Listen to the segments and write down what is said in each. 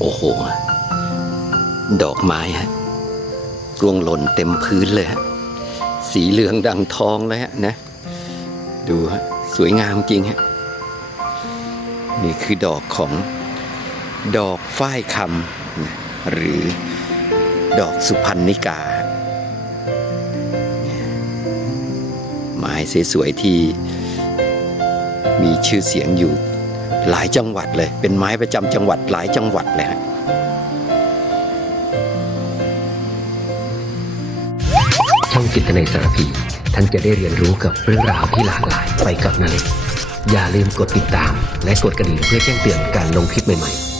โอ้โห ดอกไม้ฮะร่วงหล่นเต็มพื้นเลยฮะสีเหลืองดังทองเลยฮะนะ ดูฮะสวยงามจริงฮะนี่คือดอกของดอกฝ้ายคำหรือดอกสุพรรณิกา ไม้สวยๆที่มีชื่อเสียงอยู่ หลายจังหวัดเลย เป็นไม้ประจำจังหวัดหลายจังหวัดเลยฮะช่องจิตในสารพี ท่านจะได้เรียนรู้กับเรื่องราวที่หลากหลายไปกับนาเล็กอย่าลืมกดติดตาม และกดกระดิ่งเพื่อแจ้งเตือนการลงคลิปใหม่ๆ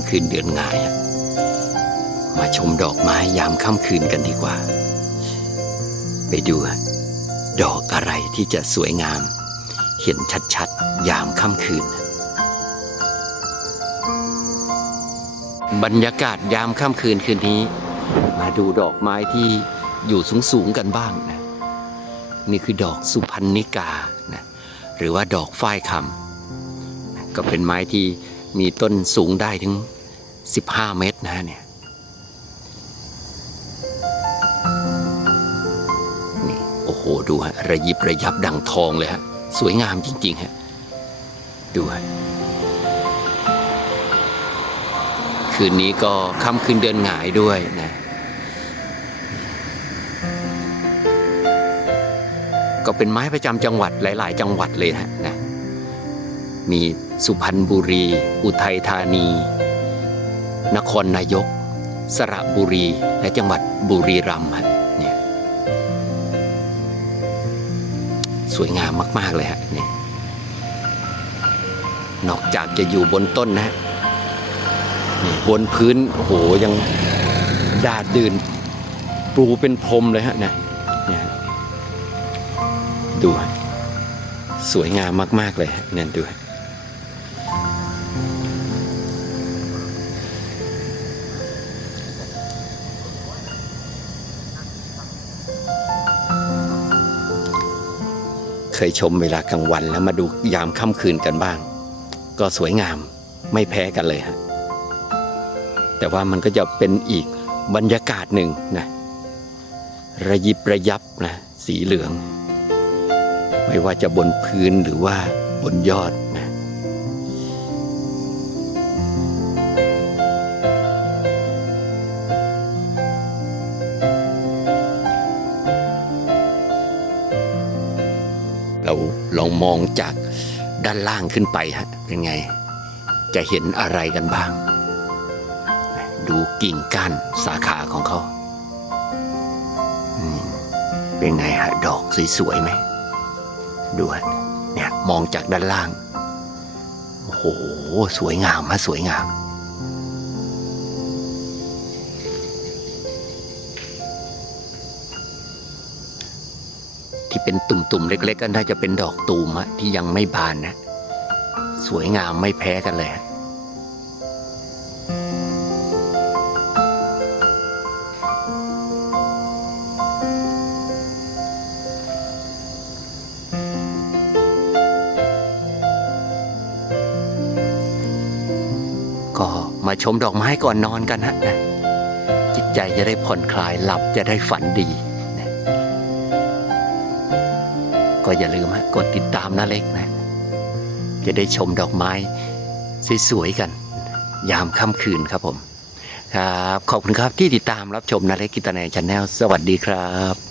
ำคืนเดือนงาย มาชมดอกไม้ยามค่ำคืนกันดีกว่า ไปดู ดอกอะไรที่จะสวยงาม เห็นชัดๆ ยามค่ำคืน บรรยากาศยามค่ำคืนคืนนี้ มาดูดอกไม้ที่อยู่สูงๆกันบ้างนะ นี่คือดอกสุพรรณิกานะหรือว่าดอกฝ้ายคำก็เป็นไม้ที่ มีต้นสูงได้ถึง 15 เมตรนะเนี่ยนี่โอ้โหดูฮะระยิบระยับดังทองเลยฮะ สวยงามจริง ๆ ฮะ ดูฮะคืนนี้ก็ค่ำคืนเดือนหงายด้วยนะ ก็เป็นไม้ประจำจังหวัดหลาย ๆ จังหวัดเลยนะนะ มีสุพรรณบุรี อุทัยธานี นครนายก สระบุรี และจังหวัดบุรีรัมย์เนี่ยสวยงามมาก ๆ เลยฮะเนี่ยนอกจากจะอยู่บนต้นนะฮะนี่บนพื้นโหยังดาดดื่นปูเป็นพรมเลยฮะเนี่ยเนี่ยดูฮะสวยงามมาก ๆ เลยฮะเนี่ยดูฮะ เคยชมเวลากลางวัน แล้วมาดูยามค่ำคืนกันบ้าง ก็สวยงามไม่แพ้กันเลยฮะแต่ว่ามันก็จะเป็นอีกบรรยากาศหนึ่งนะระยิบระยับนะสีเหลือง ไม่ว่าจะบนพื้นหรือว่าบนยอดนะ ลองมองจากด้านล่างขึ้นไปฮะเป็นไง จะเห็นอะไรกันบ้าง ดูกิ่งก้านสาขาของเขาเป็นไงฮะดอกสวยๆไหมดูฮะเนี่ยมองจากด้านล่างโอ้โหสวยงามฮะสวยงาม ที่เป็นตุ่มๆเล็ก ๆ ก็น่าจะเป็นดอกตูมะที่ยังไม่บานนะ สวยงามไม่แพ้กันเลยก็มาชมดอกไม้ก่อนนอนกันฮะจิตใจจะได้ผ่อนคลายหลับจะได้ฝันดี ก็อย่าลืมฮะกดติดตามนะเล็กนะ จะได้ชมดอกไม้สวยๆกัน ยามค่ำคืนครับผม ครับ ขอบคุณครับที่ติดตามรับชมนาเล็กกิตาแนชาแนลสวัสดีครับ